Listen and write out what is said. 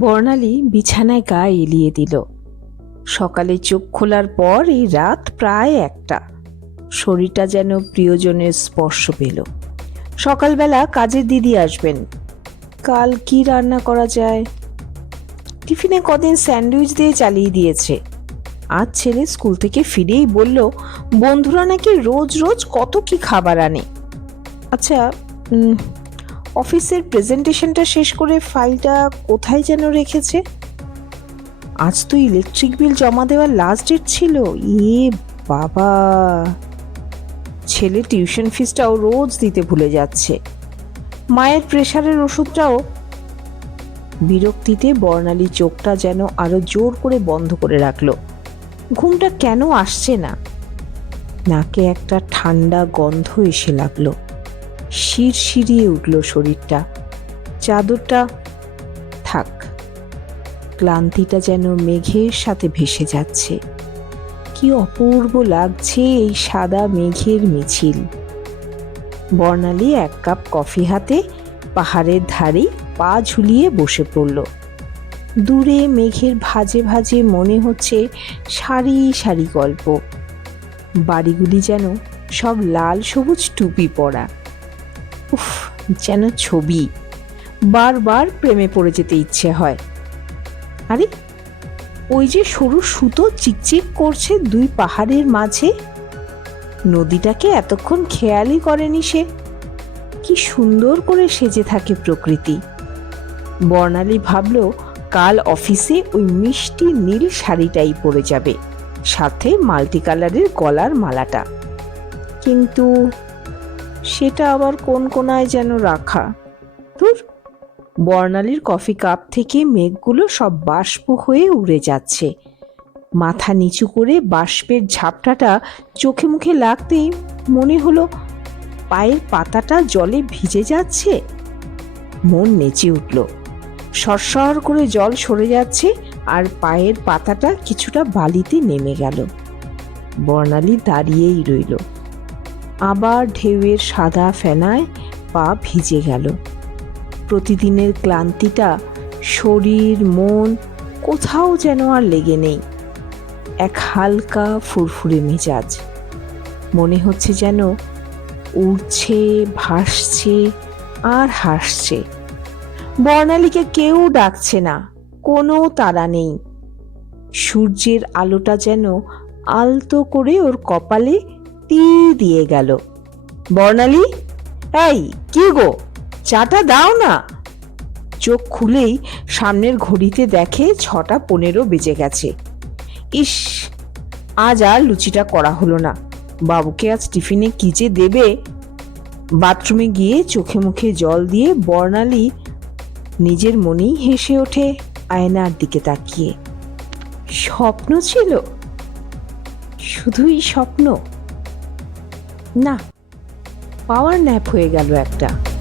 বর্ণালী বিছানায় গা এলিয়ে দিল। সকালে চোখ খোলার পর এই রাত প্রায় একটা। শরীরটা যেন প্রিয়জনের স্পর্শ পেল। সকালবেলা কাজের দিদি আসবেন। কাল কি রান্না করা যায়? টিফিনে কদিন স্যান্ডউইচ দিয়ে চালিয়ে দিয়েছে। আজ ছেলে স্কুল থেকে ফিরেই বলল, বন্ধুরা নাকি রোজ রোজ কত কি খাবার আনে? আচ্ছা অফিসের প্রেজেন্টেশনটা শেষ করে ফাইলটা কোথায় যেন রেখেছে? আজ তো ইলেকট্রিক বিল জমা দেওয়ার লাস্ট ডেট ছিল। এ বাবা! ছেলে টিউশন ফিসটাও রোজ দিতে ভুলে যাচ্ছে। মায়ের প্রেশারের ওষুধটাও। বিরক্তিতে বর্ণালী চোখটা যেন আরও জোর করে বন্ধ করে রাখল। ঘুমটা কেন আসছে না? নাকে একটা ঠান্ডা গন্ধ এসে লাগল। শির শিরিয়ে উঠল শরীরটা। চাদরটা থাক, ক্লান্তিটা যেন মেঘের সাথে ভেসে যাচ্ছে। কি অপূর্ব লাগছে এই সাদা মেঘের মিছিল। বর্ণালী এক কাপ কফি হাতে পাহাড়ের ধারে পা ঝুলিয়ে বসে পড়ল। দূরে মেঘের ভাজে ভাজে মনে হচ্ছে সারি সারি গল্প। বাড়িগুলি যেন সব লাল সবুজ টুপি পরা। উফ, যেন ছবি। বারবার প্রেমে পড়ে যেতে ইচ্ছে হয়। আরে, ওই যে সরু সুতো চিকচিক করছে দুই পাহাড়ের মাঝে? নদীটাকে এতক্ষণ খেয়ালই করেনি সে। কি সুন্দর করে সেজে থাকে প্রকৃতি। বর্ণালী ভাবল, কাল অফিসে ওই মিষ্টি নীল শাড়িটাই পরে যাবে, সাথে মাল্টি কালারের গলার মালাটা। কিন্তু সেটা আবার কোন কোনায় যেন রাখা? ধুর, বর্ণালীর কফি কাপ থেকে মেঘগুলো সব বাষ্প হয়ে উড়ে যাচ্ছে। মাথা নিচু করে বাষ্পের ঝাপটাটা চোখে মুখে লাগতেই মনে হলো, পায়ের পাতাটা জলে ভিজে যাচ্ছে। মন নেচে উঠল। সরসর করে জল সরে যাচ্ছে আর পায়ের পাতাটা কিছুটা বালিতে নেমে গেল। বর্ণালী দাঁড়িয়েই রইল। আবার ঢেউয়ের সাদা ফেনায় পা ভিজে গেল। প্রতিদিনের ক্লান্তিটা শরীর, মন কোথাও যেন আর লেগে নেই। এক হালকা ফুরফুরে মেজাজ। মনে হচ্ছে যেন উড়ছে, ভাসছে আর হাসছে। বর্ণালীকে কেউ ডাকছে না, কোনো তারা নেই। সূর্যের আলোটা যেন আলতো করে ওর কপালে তীর দিয়ে গেল। বর্ণালী, এই, কি গো? চাটা দাও না। চোখ খুলেই সামনের ঘড়িতে দেখে ছটা পনেরো বেজে গেছে। ইস, আজ আর লুচিটা করা হলো না। বাবুকে আজ টিফিনে কি যে দেবে? বাথরুমে গিয়ে চোখে মুখে জল দিয়ে বর্ণালী নিজের মনেই হেসে ওঠে, আয়নার দিকে তাকিয়ে। স্বপ্ন ছিল? শুধুই স্বপ্ন? না পাওয়ার ন্যাপ হয়ে গেল একটা।